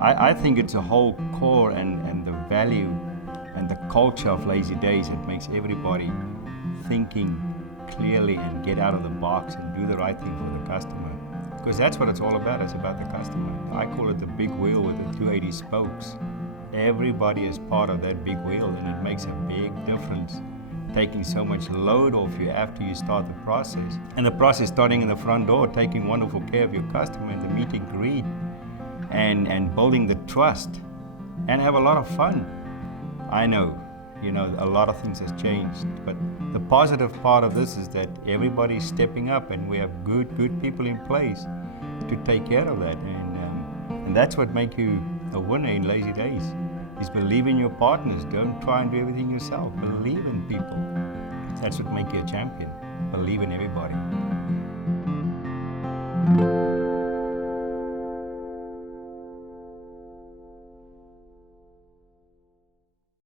I think it's a whole core and the value and the culture of Lazy Days that makes everybody thinking clearly and get out of the box and do the right thing for the customer. Because that's what it's all about. It's about the customer. I call it the big wheel with the 280 spokes. Everybody is part of that big wheel, and it makes a big difference, taking so much load off you after you start the process. And the process starting in the front door, taking wonderful care of your customer in the meet and greet, and building the trust, and have a lot of fun. I know, a lot of things has changed, but the positive part of this is that everybody's stepping up, and we have good people in place to take care of that, and that's what makes you a winner in Lazy Days. Is believe in your partners. Don't try and do everything yourself. Believe in people. That's what makes you a champion. Believe in everybody.